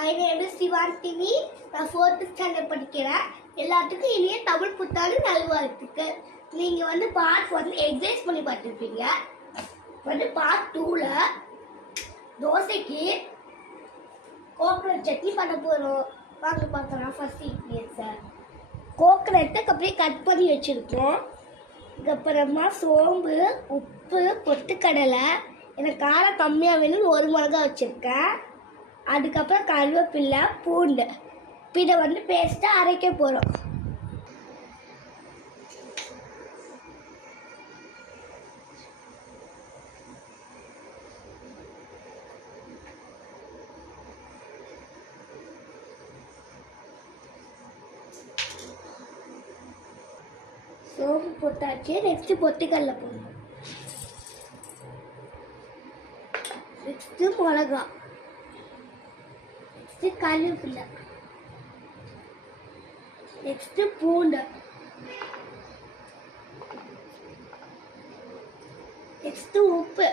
My name is Sivanthini. நான் 4th standard படிக்கிறேன். எல்லாத்துக்கும் இனிய தமிழ் புத்தாண்டு நல்வாழ்த்துக்கள். நீங்க பார்ட் 1 எக்ஸசைஸ் பண்ணி பார்த்திருப்பீங்க. பார்ட் 2ல தோசைக்கு கோகனட் சட்னி பண்ண போறோம். வாங்க பார்க்கலாம். ஃபர்ஸ்ட் இன்கிரிடியன்ட்ஸ் கோகனட்டை அப்படியே கட் பண்ணி வச்சிருக்கோம். அதுக்கப்புறமா சோம்பு, உப்பு, பொட்டுக்கடலை, எனக்கு காரம் கம்மியாக வேணும்னு 1 மிளகா வச்சுருக்கேன். அதுக்கப்புறம் கருவேப்பிலை, பூண்டு. இதை பேஸ்ட்டாக அரைக்க போகிறோம். சோம்பு போட்டாச்சு. நெக்ஸ்ட் பொட்டுக்கடலை போடணும். நெக்ஸ்ட் மிளகா, நெக்ஸ்ட் கருவேப்பிலை, நெக்ஸ்ட் பூண்டு, நெக்ஸ்ட் உப்பு.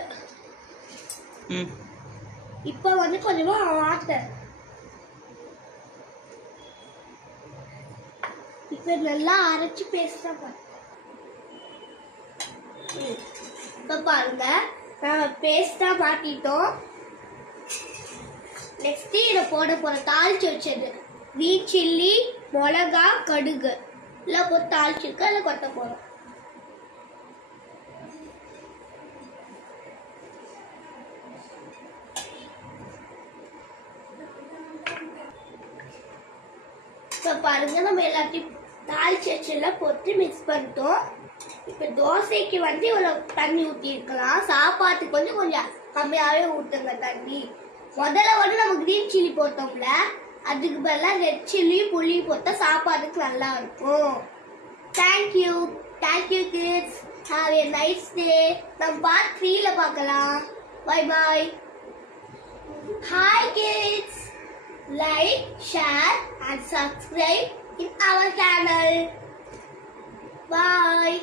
இப்போ கொஞ்சமா வாட்டர். இப்போ நல்லா அரைச்சி பேஸ்டா பண்ண. இப்போ பாருங்க, நாம பேஸ்டா மாட்டிட்டோம். நெக்ஸ்ட் இதை போட போறோம். தாளிச்சு வச்சது கிரீன் சில்லி, மிளகா, கடுகு எல்லாம் போட்டு தாளிச்சிருக்கு. அதை கொட்ட போறோம். இப்போ பாருங்க, நம்ம எல்லாத்தையும் தாளிச்சு வச்செல்லாம் போட்டு மிக்ஸ் பண்ணிட்டோம். இப்போ தோசைக்கு இவ்வளோ தண்ணி ஊற்றி இருக்கலாம். சாப்பாட்டுக்கு கொஞ்சம் கம்மியாகவே ஊற்றுங்க தண்ணி. முதல்ல நம்ம கிரீன் சில்லி போட்டோம்ல, அதுக்கு பதிலாக ரெட் சில்லி, புளி போட்டா சாப்பாட்டுக்கு நல்லா இருக்கும். Thank you kids. Have a nice day. நம்ம பார்ட் 3ல பார்க்கலாம். Bye bye. Hi kids. Like, share and subscribe in our channel. Bye.